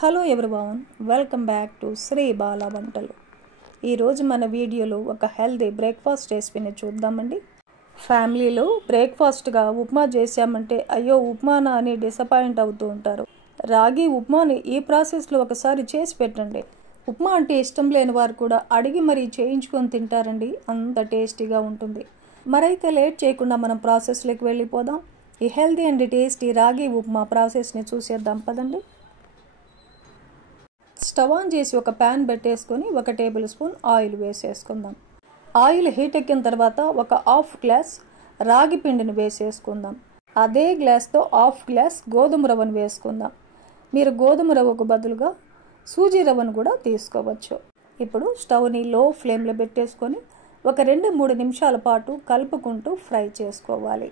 Hello everyone, welcome back to Sri Bala వంటలు. ఈరోజు మన వీడియోలో ఒక హెల్దీ బ్రేక్ఫాస్ట్ రెసిపీని చూద్దామండి. ఫ్యామిలీలో బ్రేక్ఫాస్ట్గా ఉప్మా చేసామంటే అయ్యో ఉప్మానా అని డిసప్పాయింట్ అవుతూ ఉంటారు. రాగి ఉప్మాని ఈ ప్రాసెస్లో ఒకసారి చేసి పెట్టండి. ఉప్మా అంటే ఇష్టం లేని వారు కూడా అడిగి మరీ చేయించుకొని తింటారండి, అంత టేస్టీగా ఉంటుంది. మరైతే లేట్ చేయకుండా మనం ప్రాసెస్లోకి వెళ్ళిపోదాం. ఈ హెల్దీ అండ్ టేస్టీ రాగి ఉప్మా ప్రాసెస్ని చూసేద్దాం పదండి. స్టవ్ ఆన్ చేసి ఒక ప్యాన్ పెట్టేసుకొని 1 టేబుల్ స్పూన్ ఆయిల్ వేసేసుకుందాం. ఆయిల్ హీట్ ఎక్కిన తర్వాత ఒక హాఫ్ గ్లాస్ రాగి పిండిని వేసేసుకుందాం. అదే గ్లాస్తో హాఫ్ గ్లాస్ గోధుమ రవ్వను వేసుకుందాం. మీరు గోధుమ రవ్వకు బదులుగా సూజీ రవ్వను కూడా తీసుకోవచ్చు. ఇప్పుడు స్టవ్ని లో ఫ్లేమ్లో పెట్టేసుకొని ఒక 2-3 నిమిషాల పాటు కలుపుకుంటూ ఫ్రై చేసుకోవాలి.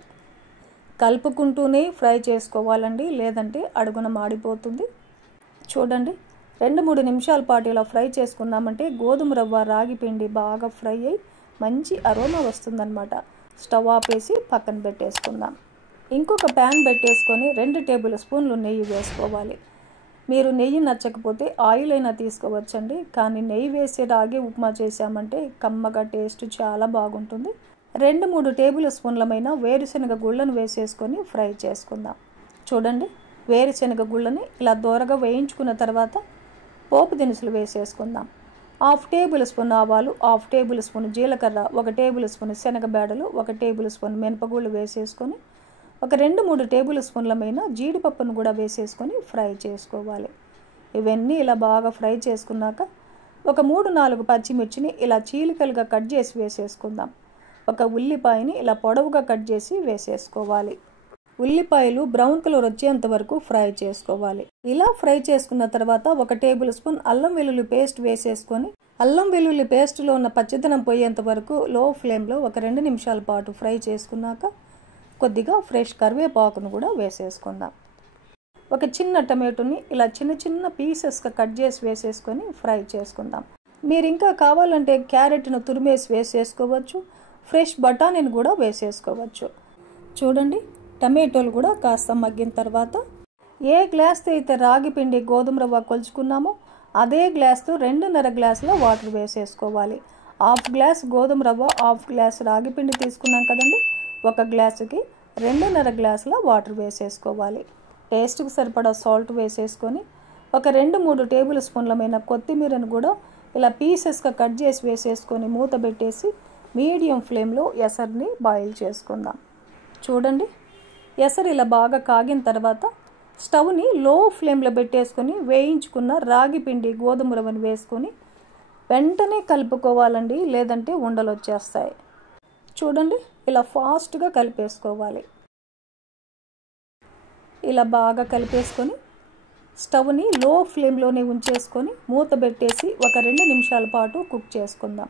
కలుపుకుంటూనే ఫ్రై చేసుకోవాలండి, లేదంటే అడుగున మాడిపోతుంది. చూడండి, 2-3 నిమిషాల పాటు ఇలా ఫ్రై చేసుకున్నామంటే గోధుమ రవ్వ రాగి పిండి బాగా ఫ్రై అయ్యి మంచి అరోమా వస్తుందన్నమాట. స్టవ్ ఆపేసి పక్కన పెట్టేసుకుందాం. ఇంకొక ప్యాన్ పెట్టేసుకొని 2 టేబుల్ స్పూన్లు నెయ్యి వేసుకోవాలి. మీరు నెయ్యి నచ్చకపోతే ఆయిల్ అయినా తీసుకోవచ్చండి, కానీ నెయ్యి వేసి రాగి ఉప్మా చేసామంటే కమ్మగా టేస్ట్ చాలా బాగుంటుంది. 2-3 టేబుల్ స్పూన్లమైన వేరుశనగ గుళ్ళను వేసేసుకొని ఫ్రై చేసుకుందాం. చూడండి, వేరుశనగ గుళ్ళని ఇలా దోరగా వేయించుకున్న తర్వాత పోపు దినుసులు వేసేసుకుందాం. 1/2 టేబుల్ స్పూన్ ఆవాలు, 1/2 టేబుల్ స్పూన్ జీలకర్ర, 1 టేబుల్ స్పూన్ శనగబేడలు, 1 టేబుల్ స్పూన్ మినపగుళ్ళు వేసేసుకొని ఒక 2-3 టేబుల్ స్పూన్లమైన జీడిపప్పును కూడా వేసేసుకొని ఫ్రై చేసుకోవాలి. ఇవన్నీ ఇలా బాగా ఫ్రై చేసుకున్నాక ఒక 3-4 పచ్చిమిర్చిని ఇలా చీలికలుగా కట్ చేసి వేసేసుకుందాం. ఒక ఉల్లిపాయని ఇలా పొడవుగా కట్ చేసి వేసేసుకోవాలి. ఉల్లిపాయలు బ్రౌన్ కలర్ వచ్చేంత వరకు ఫ్రై చేసుకోవాలి. ఇలా ఫ్రై చేసుకున్న తర్వాత 1 టేబుల్ స్పూన్ అల్లం వెల్లుల్లి పేస్ట్ వేసేసుకొని అల్లం వెల్లుల్లి పేస్ట్లో ఉన్న పచ్చిదనం పోయేంత వరకు లో ఫ్లేమ్లో ఒక 2 నిమిషాల పాటు ఫ్రై చేసుకున్నాక కొద్దిగా ఫ్రెష్ కరివేపాకును కూడా వేసేసుకుందాం. ఒక చిన్న టమాటోని ఇలా చిన్న పీసెస్గా కట్ చేసి వేసేసుకొని ఫ్రై చేసుకుందాం. మీరు ఇంకా కావాలంటే క్యారెట్ను తురిమేసి వేసేసుకోవచ్చు, ఫ్రెష్ బఠానీని కూడా వేసేసుకోవచ్చు. చూడండి, టమాటోలు కూడా కాస్త మగ్గిన తర్వాత ఏ గ్లాస్తో అయితే రాగి పిండి గోధుమ రవ్వ కొలుచుకున్నామో అదే గ్లాస్తో 2.5 గ్లాసుల వాటర్ వేసేసుకోవాలి. 1/2 గ్లాస్ గోధుమ రవ్వ, 1/2 గ్లాస్ రాగి పిండి తీసుకున్నాం కదండి, 1 గ్లాసుకి 2.5 గ్లాసుల వాటర్ వేసేసుకోవాలి. టేస్ట్కి సరిపడా సాల్ట్ వేసేసుకొని ఒక 2-3 టేబుల్ స్పూన్లమైన కొత్తిమీరను కూడా ఇలా పీసెస్గా కట్ చేసి వేసేసుకొని మూత పెట్టేసి మీడియం ఫ్లేమ్లో ఎసర్ని బాయిల్ చేసుకుందాం. చూడండి, ఎసరు ఇలా బాగా కాగిన తర్వాత స్టవ్ని లో ఫ్లేమ్లో పెట్టేసుకొని వేయించుకున్న రాగి పిండి గోధుమ రవ్వను వేసుకొని వెంటనే కలుపుకోవాలండి, లేదంటే ఉండలు వచ్చేస్తాయి. చూడండి, ఇలా ఫాస్ట్గా కలిపేసుకోవాలి. ఇలా బాగా కలిపేసుకొని స్టవ్ని లో ఫ్లేమ్లోనే ఉంచేసుకొని మూత పెట్టేసి ఒక 2 నిమిషాల పాటు కుక్ చేసుకుందాం.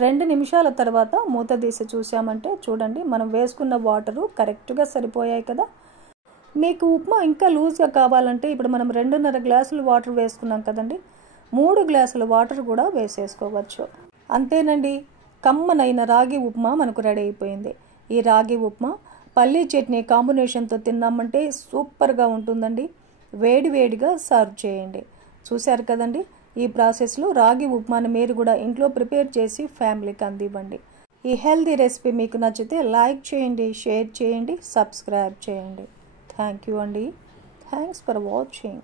2 నిమిషాల తర్వాత మూత తీసి చూసామంటే చూడండి, మనం వేసుకున్న వాటరు కరెక్ట్గా సరిపోయాయి కదా. మీకు ఉప్మా ఇంకా లూజ్గా కావాలంటే ఇప్పుడు మనం 2.5 గ్లాసులు వాటర్ వేసుకున్నాం కదండి, 3 గ్లాసుల వాటర్ కూడా వేసేసుకోవచ్చు. అంతేనండి, కమ్మనైన రాగి ఉప్మా మనకు రెడీ అయిపోయింది. ఈ రాగి ఉప్మా పల్లీ చట్నీ కాంబినేషన్తో తిన్నామంటే సూపర్గా ఉంటుందండి. వేడివేడిగా సర్వ్ చేయండి. చూశారు కదండి, ఈ ప్రాసెస్లో రాగి ఉప్మాను మీరు కూడా ఇంట్లో ప్రిపేర్ చేసి ఫ్యామిలీకి అందివ్వండి. ఈ హెల్దీ రెసిపీ మీకు నచ్చితే లైక్ చేయండి, షేర్ చేయండి, సబ్స్క్రైబ్ చేయండి. థ్యాంక్ యూ అండి. Thanks for watching.